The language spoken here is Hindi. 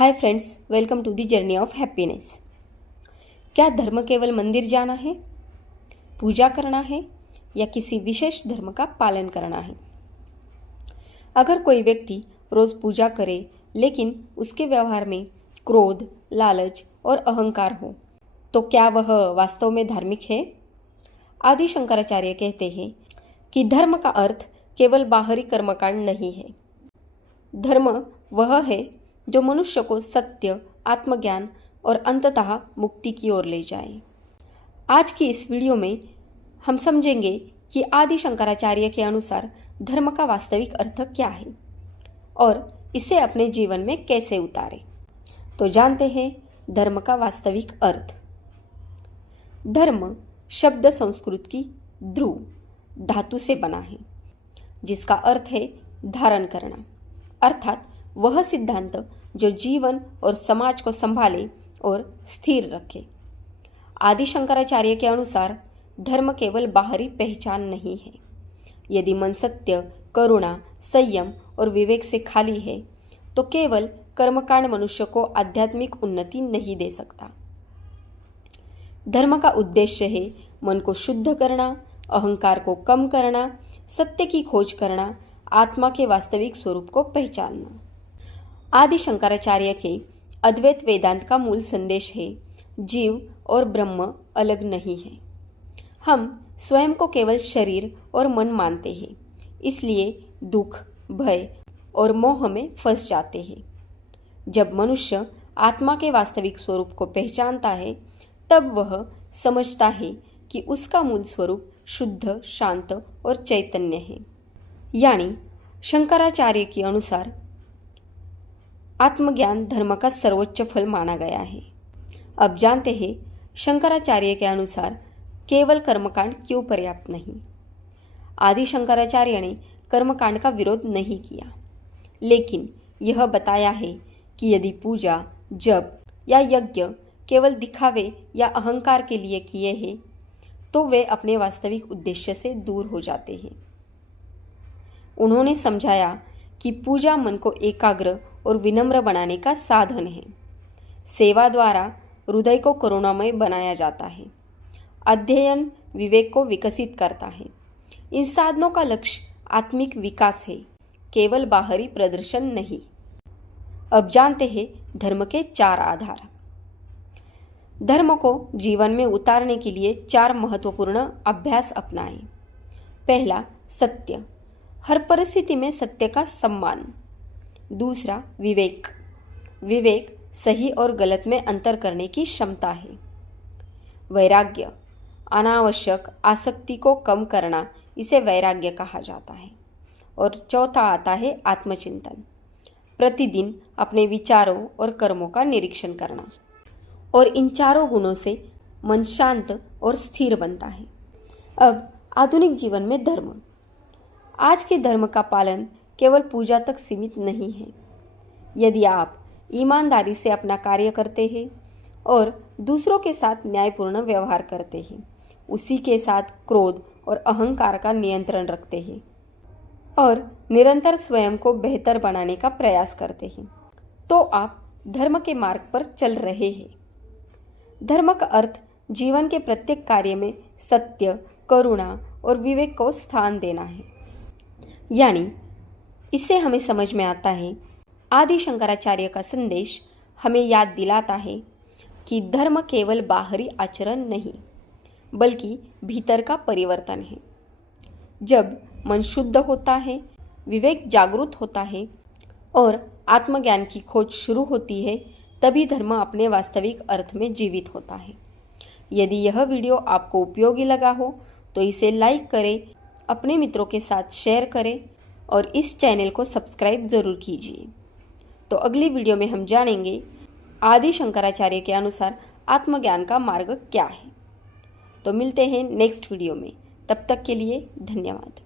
Hi friends, welcome to the journey of happiness. क्या धर्म केवल मंदिर जाना है, पूजा करना है या किसी विशेष धर्म का पालन करना है? अगर कोई व्यक्ति रोज पूजा करे लेकिन उसके व्यवहार में क्रोध, लालच और अहंकार हो, तो क्या वह वास्तव में धार्मिक है? आदि शंकराचार्य कहते हैं कि धर्म का अर्थ केवल बाहरी कर्मकांड नहीं है। धर्म वह है जो मनुष्य को सत्य, आत्मज्ञान और अंततः मुक्ति की ओर ले जाए। आज की इस वीडियो में हम समझेंगे कि आदि शंकराचार्य के अनुसार धर्म का वास्तविक अर्थ क्या है और इसे अपने जीवन में कैसे उतारें। तो जानते हैं धर्म का वास्तविक अर्थ। धर्म शब्द संस्कृत की ध्रुव धातु से बना है, जिसका अर्थ है धारण करना, अर्थात वह सिद्धांत जो जीवन और समाज को संभाले और स्थिर रखे। आदि शंकराचार्य के अनुसार धर्म केवल बाहरी पहचान नहीं है। यदि मन सत्य, करुणा, संयम और विवेक से खाली है तो केवल कर्मकांड मनुष्य को आध्यात्मिक उन्नति नहीं दे सकता। धर्म का उद्देश्य है मन को शुद्ध करना, अहंकार को कम करना, सत्य की खोज करना, आत्मा के वास्तविक स्वरूप को पहचानना। आदि शंकराचार्य के अद्वैत वेदांत का मूल संदेश है, जीव और ब्रह्म अलग नहीं है। हम स्वयं को केवल शरीर और मन मानते हैं, इसलिए दुख, भय और मोह में फंस जाते हैं। जब मनुष्य आत्मा के वास्तविक स्वरूप को पहचानता है, तब वह समझता है कि उसका मूल स्वरूप शुद्ध, शांत और चैतन्य है। यानी शंकराचार्य के अनुसार आत्मज्ञान धर्म का सर्वोच्च फल माना गया है। अब जानते हैं शंकराचार्य के अनुसार केवल कर्मकांड क्यों पर्याप्त नहीं। आदि शंकराचार्य ने कर्मकांड का विरोध नहीं किया, लेकिन यह बताया है कि यदि पूजा, जप या यज्ञ केवल दिखावे या अहंकार के लिए किए हैं तो वे अपने वास्तविक उद्देश्य से दूर हो जाते हैं। उन्होंने समझाया कि पूजा मन को एकाग्र और विनम्र बनाने का साधन है। सेवा द्वारा हृदय को करुणामय बनाया जाता है। अध्ययन विवेक को विकसित करता है। इन साधनों का लक्ष्य आत्मिक विकास है, केवल बाहरी प्रदर्शन नहीं। अब जानते हैं धर्म के 4 आधार। धर्म को जीवन में उतारने के लिए 4 महत्वपूर्ण अभ्यास अपनाएं। पहला, सत्य, हर परिस्थिति में सत्य का सम्मान। दूसरा, विवेक, विवेक सही और गलत में अंतर करने की क्षमता है। वैराग्य, अनावश्यक आसक्ति को कम करना, इसे वैराग्य कहा जाता है। और चौथा आता है आत्मचिंतन, प्रतिदिन अपने विचारों और कर्मों का निरीक्षण करना। और इन 4 गुणों से मन शांत और स्थिर बनता है। अब आधुनिक जीवन में धर्म। आज के धर्म का पालन केवल पूजा तक सीमित नहीं है। यदि आप ईमानदारी से अपना कार्य करते हैं और दूसरों के साथ न्यायपूर्ण व्यवहार करते हैं, उसी के साथ क्रोध और अहंकार का नियंत्रण रखते हैं और निरंतर स्वयं को बेहतर बनाने का प्रयास करते हैं, तो आप धर्म के मार्ग पर चल रहे हैं। धर्म का अर्थ जीवन के प्रत्येक कार्य में सत्य, करुणा और विवेक को स्थान देना है। यानी इससे हमें समझ में आता है आदि शंकराचार्य का संदेश हमें याद दिलाता है कि धर्म केवल बाहरी आचरण नहीं, बल्कि भीतर का परिवर्तन है। जब मन शुद्ध होता है, विवेक जागरूक होता है और आत्मज्ञान की खोज शुरू होती है, तभी धर्म अपने वास्तविक अर्थ में जीवित होता है। यदि यह वीडियो आपको उपयोगी लगा हो तो इसे लाइक करें, अपने मित्रों के साथ शेयर करें और इस चैनल को सब्सक्राइब ज़रूर कीजिए। तो अगली वीडियो में हम जानेंगे आदि शंकराचार्य के अनुसार आत्मज्ञान का मार्ग क्या है। तो मिलते हैं नेक्स्ट वीडियो में, तब तक के लिए धन्यवाद।